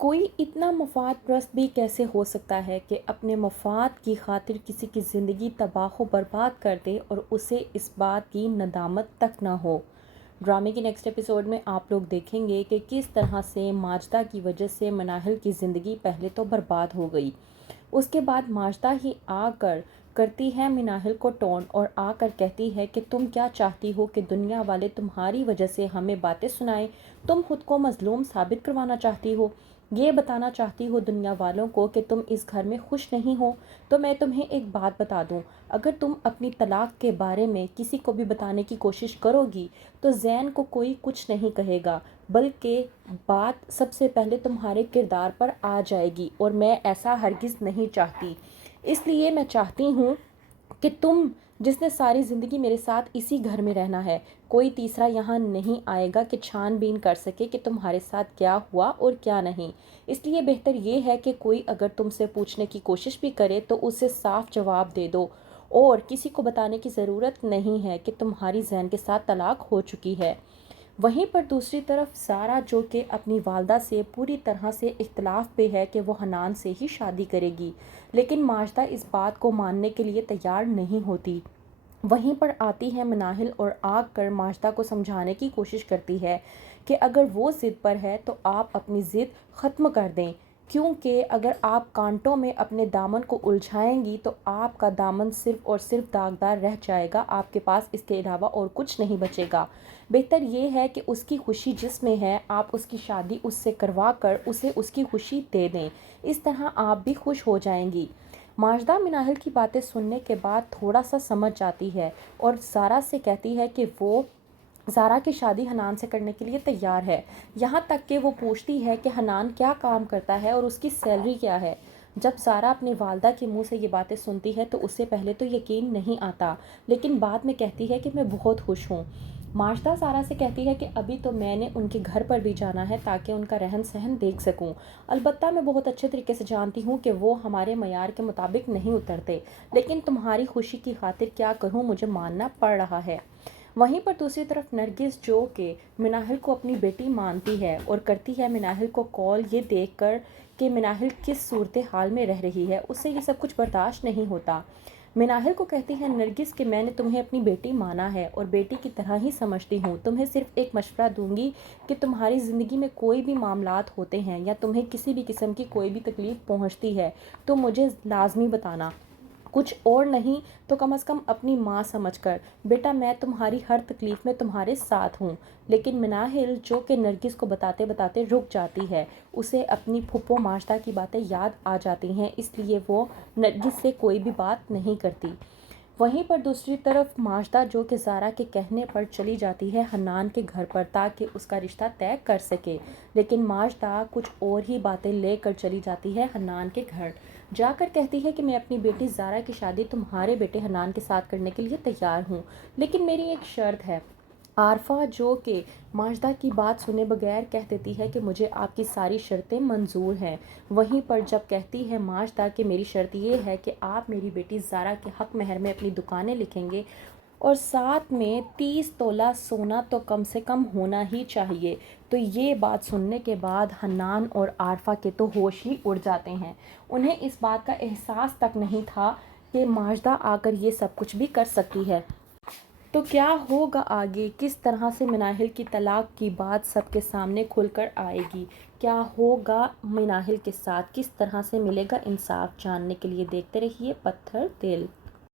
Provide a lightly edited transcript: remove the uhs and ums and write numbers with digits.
کوئی اتنا مفاد پرست بھی کیسے ہو سکتا ہے کہ اپنے مفاد کی خاطر کسی کی زندگی تباہ و برباد کر دے اور اسے اس بات کی ندامت تک نہ ہو۔ ڈرامے کی نیکسٹ ایپیسوڈ میں آپ لوگ دیکھیں گے کہ کس طرح سے ماجدہ کی وجہ سے مناہل کی زندگی پہلے تو برباد ہو گئی، اس کے بعد ماجدہ ہی آ کر کرتی ہے مناہل کو ٹونٹ اور آ کر کہتی ہے کہ تم کیا چاہتی ہو کہ دنیا والے تمہاری وجہ سے ہمیں باتیں سنائیں؟ تم خود کو مظلوم ثابت کروانا چاہتی ہو، یہ بتانا چاہتی ہو دنیا والوں کو کہ تم اس گھر میں خوش نہیں ہو۔ تو میں تمہیں ایک بات بتا دوں، اگر تم اپنی طلاق کے بارے میں کسی کو بھی بتانے کی کوشش کرو گی تو زین کو کوئی کچھ نہیں کہے گا، بلکہ بات سب سے پہلے تمہارے کردار پر آ جائے گی، اور میں ایسا ہرگز نہیں چاہتی۔ اس لیے میں چاہتی ہوں کہ تم، جس نے ساری زندگی میرے ساتھ اسی گھر میں رہنا ہے، کوئی تیسرا یہاں نہیں آئے گا کہ چھان بین کر سکے کہ تمہارے ساتھ کیا ہوا اور کیا نہیں۔ اس لیے بہتر یہ ہے کہ کوئی اگر تم سے پوچھنے کی کوشش بھی کرے تو اسے صاف جواب دے دو، اور کسی کو بتانے کی ضرورت نہیں ہے کہ تمہاری زین کے ساتھ طلاق ہو چکی ہے۔ وہیں پر دوسری طرف سارہ، جو کہ اپنی والدہ سے پوری طرح سے اختلاف پہ ہے کہ وہ حنان سے ہی شادی کرے گی، لیکن ماجدہ اس بات کو ماننے کے لیے تیار نہیں ہوتی۔ وہیں پر آتی ہے مناہل اور آ کر ماجدہ کو سمجھانے کی کوشش کرتی ہے کہ اگر وہ ضد پر ہے تو آپ اپنی ضد ختم کر دیں، کیونکہ اگر آپ کانٹوں میں اپنے دامن کو الجھائیں گی تو آپ کا دامن صرف اور صرف داغدار رہ جائے گا، آپ کے پاس اس کے علاوہ اور کچھ نہیں بچے گا۔ بہتر یہ ہے کہ اس کی خوشی جس میں ہے، آپ اس کی شادی اس سے کروا کر اسے اس کی خوشی دے دیں، اس طرح آپ بھی خوش ہو جائیں گی۔ ماجدہ مناہل کی باتیں سننے کے بعد تھوڑا سا سمجھ جاتی ہے اور زارا سے کہتی ہے کہ وہ زارا کی شادی حنان سے کرنے کے لیے تیار ہے، یہاں تک کہ وہ پوچھتی ہے کہ حنان کیا کام کرتا ہے اور اس کی سیلری کیا ہے۔ جب زارا اپنی والدہ کے منہ سے یہ باتیں سنتی ہے تو اسے پہلے تو یقین نہیں آتا، لیکن بعد میں کہتی ہے کہ میں بہت خوش ہوں۔ ماجدہ زارا سے کہتی ہے کہ ابھی تو میں نے ان کے گھر پر بھی جانا ہے تاکہ ان کا رہن سہن دیکھ سکوں، البتہ میں بہت اچھے طریقے سے جانتی ہوں کہ وہ ہمارے معیار کے مطابق نہیں اترتے، لیکن تمہاری خوشی کی خاطر کیا کروں، مجھے ماننا پڑ رہا ہے۔ وہیں پر دوسری طرف نرگس، جو کہ مناہل کو اپنی بیٹی مانتی ہے اور کرتی ہے مناہل کو کال، یہ دیکھ کر کہ مناہل کس صورتحال میں رہ رہی ہے، اس سے یہ سب کچھ برداشت نہیں ہوتا۔ مناہل کو کہتی ہے نرگس کہ میں نے تمہیں اپنی بیٹی مانا ہے اور بیٹی کی طرح ہی سمجھتی ہوں، تمہیں صرف ایک مشورہ دوں گی کہ تمہاری زندگی میں کوئی بھی معاملات ہوتے ہیں یا تمہیں کسی بھی قسم کی کوئی بھی تکلیف پہنچتی ہے تو مجھے لازمی بتانا، کچھ اور نہیں تو کم از کم اپنی ماں سمجھ کر، بیٹا میں تمہاری ہر تکلیف میں تمہارے ساتھ ہوں۔ لیکن مناہل، جو کہ نرگس کو بتاتے بتاتے رک جاتی ہے، اسے اپنی پھپھو ماجدہ کی باتیں یاد آ جاتی ہیں، اس لیے وہ نرگس سے کوئی بھی بات نہیں کرتی۔ وہیں پر دوسری طرف ماجدہ، جو کہ زارا کے کہنے پر چلی جاتی ہے حنان کے گھر پر تاکہ اس کا رشتہ طے کر سکے، لیکن ماجدہ کچھ اور ہی باتیں لے کر چلی جاتی ہے حنان کے گھر، جا کر کہتی ہے کہ میں اپنی بیٹی زارا کی شادی تمہارے بیٹے حنان کے ساتھ کرنے کے لیے تیار ہوں، لیکن میری ایک شرط ہے۔ عارفہ، جو کہ ماجدہ کی بات سنے بغیر کہہ دیتی ہے کہ مجھے آپ کی ساری شرطیں منظور ہیں۔ وہیں پر جب کہتی ہے ماجدہ کہ میری شرط یہ ہے کہ آپ میری بیٹی زارا کے حق مہر میں اپنی دکانیں لکھیں گے اور ساتھ میں 30 تولہ سونا تو کم سے کم ہونا ہی چاہیے، تو یہ بات سننے کے بعد حنان اور عارفہ کے تو ہوش ہی اڑ جاتے ہیں۔ انہیں اس بات کا احساس تک نہیں تھا کہ ماجدہ آ کر یہ سب کچھ بھی کر سکتی ہے۔ تو کیا ہوگا آگے، کس طرح سے مناہل کی طلاق کی بات سب کے سامنے کھل کر آئے گی، کیا ہوگا مناہل کے ساتھ، کس طرح سے ملے گا انصاف، جاننے کے لیے دیکھتے رہیے پتھر دل۔